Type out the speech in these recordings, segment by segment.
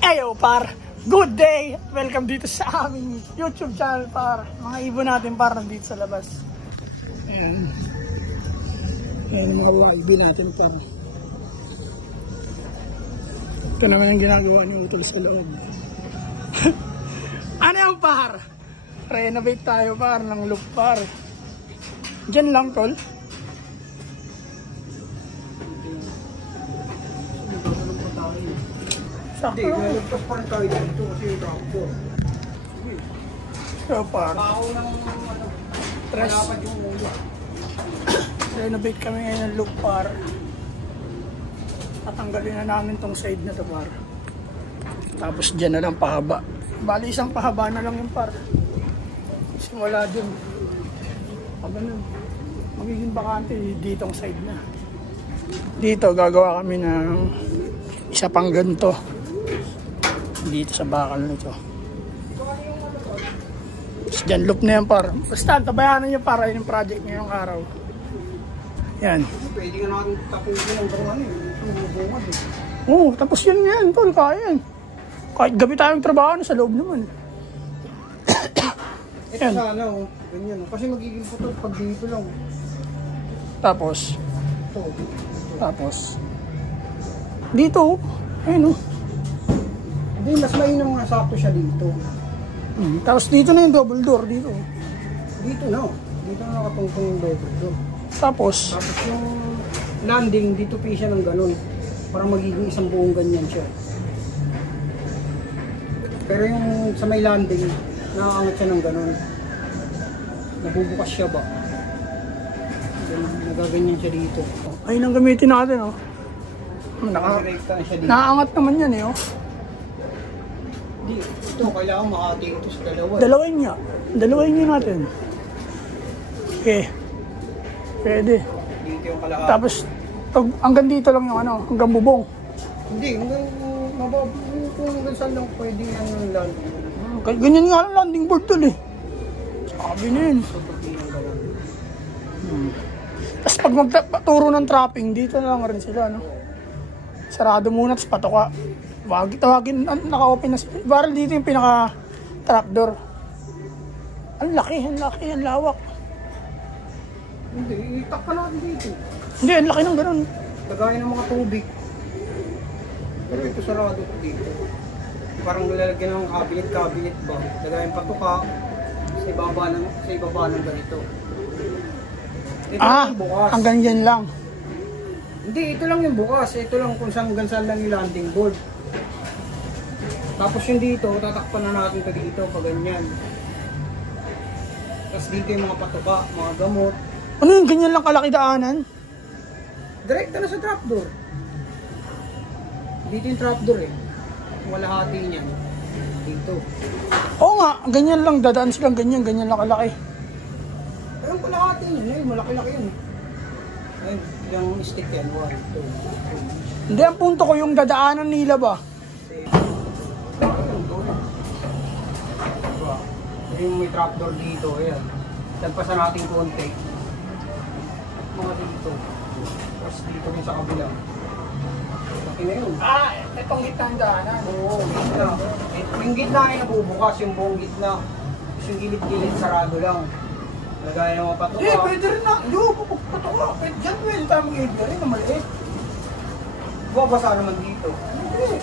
Ayo par, good day! Welcome dito sa aming YouTube channel par. Mga ibon natin par nandito sa labas. Ayan. Ayan mga ibon natin par. Ito naman yung ginagawa ni Utol sa loob. Ano yung par? Renovate tayo par ng loop par. Diyan lang tol. Hindi, nagpas pa rin tayo dito kasi yung tractor. So par. Pao ng malapad yung mula. Renovate kami ngayon ng loop par. Tatanggalin na namin tong side na to par. Tapos dyan na lang pahaba. Bali isang pahaba na lang yung par. Simula dun. Pag ganun, magiging bakante ditong side na. Dito gagawa kami ng isa pang ganito. Dito sa bakal nito. Tapos dyan loop na yan par. Basta tabayanan nyo para yung project ngayong araw. Yan. Pwede nga natin tapusin ang baruan eh. Bungad eh. Oo, tapos yun nga yan tol, kaya yan. Kahit gabi tayong trabaho na sa loob naman. Ito sana oh, ganyan. Kasi magiging putol pag dito lang. Tapos, Ito. tapos, dito, ayun oh. Hindi, mas mainam nga sakto siya dito. Tapos dito na yung double door, dito. Dito na oh. Dito na nakatungtong yung double door. Tapos yung landing, dito pa siya ng ganun. Para magiging isang buong ganyan siya. Pero yung sa may landing, nakaangat siya ng ganun. Nabubukas siya ba? Nagaganyan siya dito. ayun ang gamitin natin oh. Nakarekta na siya dito. Nakaangat naman yan eh oh. Hindi, ito kailangan makati ito sa dalawa. Dalawin niya natin. Okay. Pwede. Dito yung kalahati. Tapos hanggang dito lang yung ano, hanggang bubong. Hindi, hanggang hanggang saan lang pwede yung landing. Ganyan nga lang landing board tol eh. Sabi na yun. Tapos pag magpaturo ng trapping, dito na lang rin sila no. Sarado muna, tapos patoka. Tawagin, naka-open na sila. Barrel dito yung pinaka trapdoor. Ang laki, ang lawak. Hindi, itak pa natin dito. Hindi, ang laki ng ganun. Lagayan ng mga tubig. Pero ito sarado ko dito. Parang nilalagyan ng cabinet ba? Lagayan patuka sa ibaba ng ganito. Ito lang yung bukas. Hanggang yan lang. Hindi, ito lang yung bukas. Ito lang kung saan lang yung landing board. Tapos yung dito, tatakpan na natin ito dito pag ganyan. Tapos dito yung mga patuka, mga gamot. Ano yung ganyan lang kalaki daanan? Direkta na sa trapdoor. Dito yung trapdoor eh. Walahati niyan. Dito. Oo nga, ganyan lang, dadaan silang ganyan lang kalaki. Ayun kalahati niyan eh, malaki-laki yun. Ayun, yung stick yan, 1, 2. Hindi, ang punto ko yung dadaanan nila ba? Yung may trapdoor dito, ayan. Lagpasan natin konti. Mga dito. Tapos dito rin sa kabila. Laki na yun. Itong gitna ng daanan. Oo, gitna. Yung gitna ay nabubukas, yung buong gitna. Tapos yung gilid-gilid, sarado lang. Lagay ng mga patuka. Pwede rin na. Patuka. Pwede dyan, pwede tayo mag-ibig rin na maliit. Babasa naman dito. Hindi.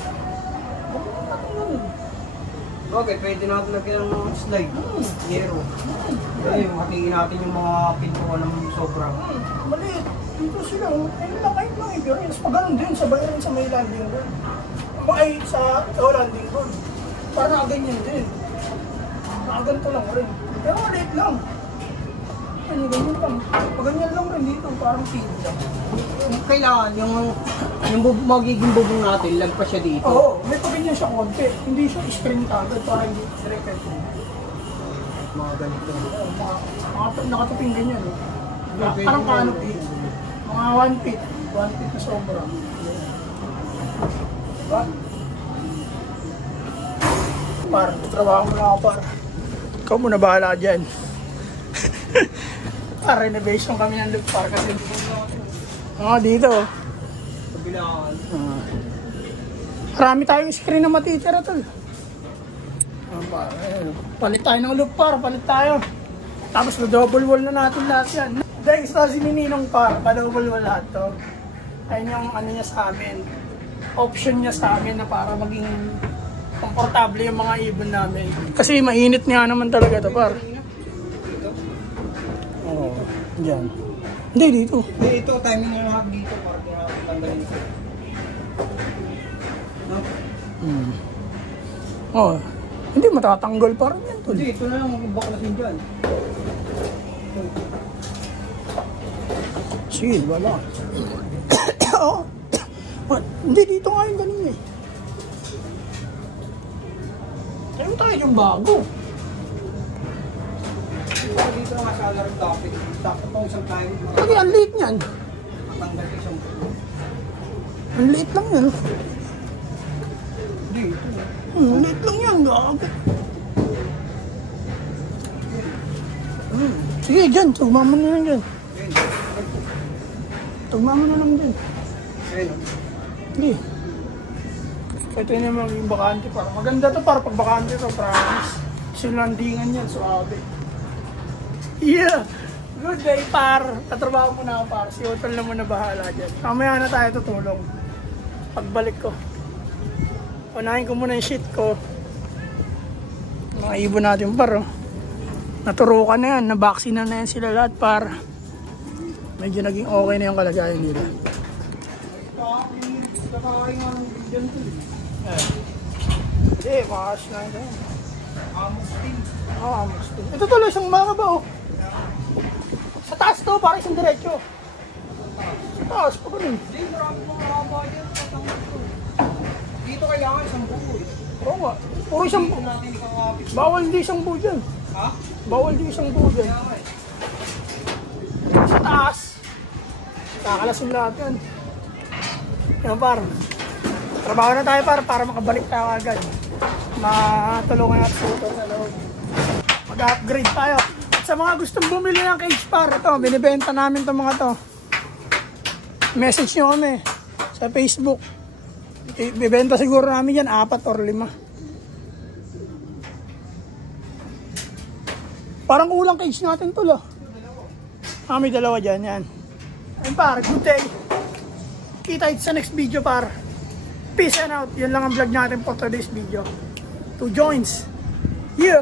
Bakit? Pwede natin lagyan ng slide. Zero. Ayun, hatiin natin yung mga pintuan ng sobra. Maliit. Dito sila. Ayun lang, kahit lang ibig rin. Pag ganun din, sabay rin sa may landing board. Ay, sa landing board. Para nakaganyan din. Nakaganto lang rin. Pero maliit lang. Ano, ganyan lang. Pag ganyan lang rin dito, parang feed lang. Kailangan yung magiging bubong natin, lagpas siya dito. Oo, may pagganyan siya konti. Hindi siya spring agad para hindi direct. Mga ganito. Mga nakatuping ganyan. Parang canopy. Mga 1 feet. 1 feet na sobra. Diba? Parang trabaho mo na ako par. Ikaw muna bahala dyan. Renovation kami ng loop par kasi dito. Kabilaan. Marami tayong screen na matitira tol. Palit tayo ng loop par, palit tayo. Tapos double wall na natin lahat yan. Dahil sa si Mininong par, pa-double wall lahat to. Ayun yung ano niya sa amin. Option niya sa amin na para maging komportable yung mga ibon namin. Kasi mainit nga naman talaga to par. Oo, dyan. Hindi, dito. Hindi, ito, timing nyo lahat dito para tanggalin ito. No? Oh, hindi matatanggal pa rin yan tol. Hindi, ito na lang baklasin dyan. Sige, wala. Oo. Hindi, dito nga yung ganun eh. Ayaw tayo yung bago. Dito nga sa alarm topic. Sakto pa isang time. Kasi ang liit niyan. Tanggal isang pulo. Ang liit lang yan. Hindi, ito. Ang liit lang yan. Gago. Sige, dyan. Tugma mo na lang dyan. Tugma mo na lang dyan. Ayun. Hindi. Ito yun yung maging bakante para. Maganda to para pag bakante to, promise. Silandingan yan, suabe. Yeah! Good day, par. Katrabaho mo na ako, par. Si Otol na muna bahala dyan. Kamaya na tayo tutulong. Pagbalik ko. Unahin ko muna yung shit ko. Mga ibon natin, par. Oh. Naturukan na yan. Nabaksina na yan sila lahat, par. Medyo naging okay na yung kalagayan nila. Kakain nga ng bigyan to. Hindi, makas na ito. Amos team. Oo, amos din. Ito tuloy, isang mga ba, oh. Sa taas to, parang isang diretso. Sa taas, pa ganun. Hindi, marami mga maraba dyan. Dito kailangan isang buo eh. Oo nga. Puro isang buo. Natin ikakapit. Bawal di isang buo dyan. Ha? Bawal di isang buo dyan. Kaya nga eh. Sa taas. Kakalasin lahat yan. Yan, par. Trabaho na tayo, par, para makabalik tayo agad. Matulungan natin sa ito sa loob. Mag-upgrade tayo. At sa mga gustong bumili ng cage, par, ito, binibenta namin itong mga to. Message nyo kami sa Facebook. Bibenta siguro namin yan 4 or 5. Parang kulang cage natin to, lo. May dalawa dyan, yan. Ayun, par, good day. Kita sa next video, par. Peace and out. Yun lang ang vlog natin for today's video. 2 joints. Yeah.